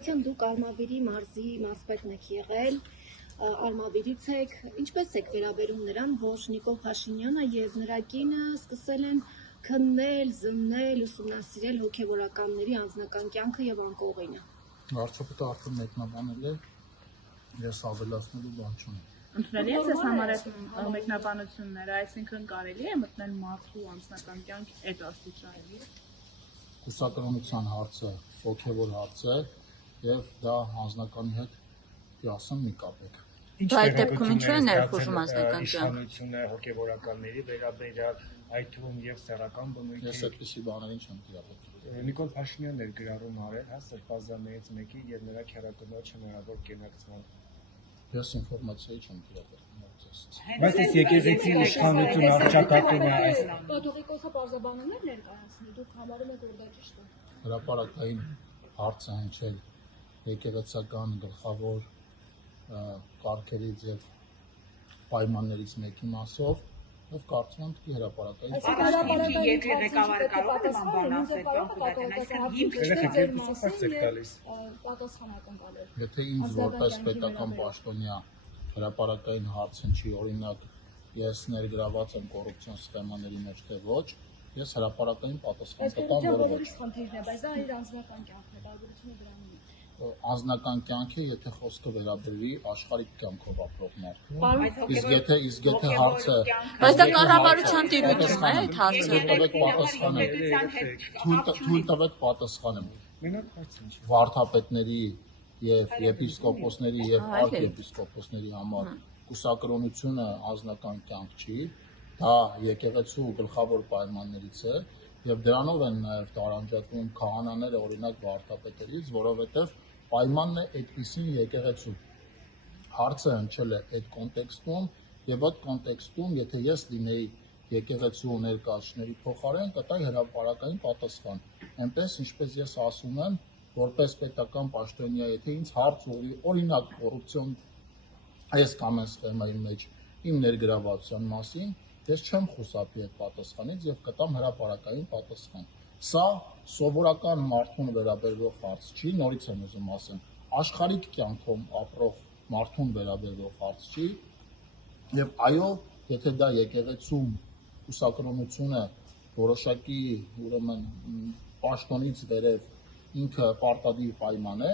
Սարգսյան, դուք Արմավիրի մարզի մարզպետն եք եղել, Արմավիրից եք, ինչպես եք վերաբերում նրան, որ Նիկոլ Փաշինյանը եւ նրա կինը սկսել են քննել, զննել, ուսումնասիրել հոգեվորականների անձնական կյանքը եւ անկողինը։ Վարչապետը արդեն մեկնաբանել է, ես ավելացնելու բան չունեմ։ Ընդունելի է ձեզ համար մեկնաբանությունները, այսինքն կարելի է մտնել մարդու անձնական կյանք այդ աստիճանի։ Կուսակրոնության հարցը հոգևոր հարց է եւ դա անձնականի հետ ասեմ մի կապեք։ Այդ դեպքում ինչու է ներխուժում անձնական կյանք։ Իշխանությունը հոգևորականների վերաբերյալ այդ թվում եւ սեռական բնույթի։ Ես այդպիսի բաներին չեմ դիապետում։ Նիկոլ Փաշինյանն էր գրառում արել, հա, սրբազաններից մեկի եւ նրա քերակնոջ հնարավոր կենակցման։ Ես ինֆորմացիայի չեմ դիապետում այդպես։ Բայց այս եկեղեցի իշխանությունը արճակատում է այս։ Կաթողիկոսը պարզաբանումներ ներկայացնի, դուք համարում եք, որ դա ճիշտ է։ Հրապարակային հարցը հնչել եկեղեցական գլխավոր կարգերից եւ պայմաններից մեկի մասով եւ կարծում եմ թե հրապարակային Եթե ղեկավարը կարող է նման բան ասել, Եթե ինձ որպես պետական պաշտոնյա հրապարակային հարց հնչի, օրինակ ես ներգրաված եմ կոռուպցիոն սխեմաների մեջ թե ոչ, ես հրապարակային պատասխան կտամ, որը ոչ։ Բայց դա իր անձնական կյանքն է, տարբերությունը դրանում է։ Անձնական կյանք է, եթե խոսքը վերաբերվի աշխարհիկ կյանքով ապրող մարդու։ Իսկ եթե հարցը բայց դա կառավարության տիրույթում է այդ հարցը։ Թույլ տվեք պատասխանեմ։ Մենակ հարցը ինչ։ Վարդապետների եւ եպիսկոպոսների եւ արքեպիսկոպոսների համար կուսակրոնությունը անձնական կյանք չի, դա եկեղեցու գլխավոր պայմաններից է եւ դրանով են նաեւ տարանջատվում քահանաները օրինակ վարդապետերից, որովհետեւ պայմանն է այդպիսին եկեղեցու։ Հարցը հնչել է այդ կոնտեքստում եւ այդ կոնտեքստում, եթե ես լինեի եկեղեցու ներկայացուցիչների փոխարեն, կտայի հրապարակային պատասխան։ Այնպես ինչպես ես ասում եմ, որպես պետական պաշտոնյա, եթե ինձ հարց ուղղի, օրինակ կոռուպցիոն այս կամ այն սխեմայի մեջ իմ ներգրավվածության մասին, ես չեմ խուսափի այդ պատասխանից եւ կտամ հրապարակային պատասխան։ Սա սովորական մարդուն վերաբերող հարց չի, նորից եմ ուզում ասեմ, աշխարհիկ կյանքում ապրող մարդուն վերաբերող հարց չի, եւ այո, եթե դա եկեղեցում կուսակրոնությունը որոշակի ուրեմն պաշտոնից վերև ինքը պարտադիր պայման է,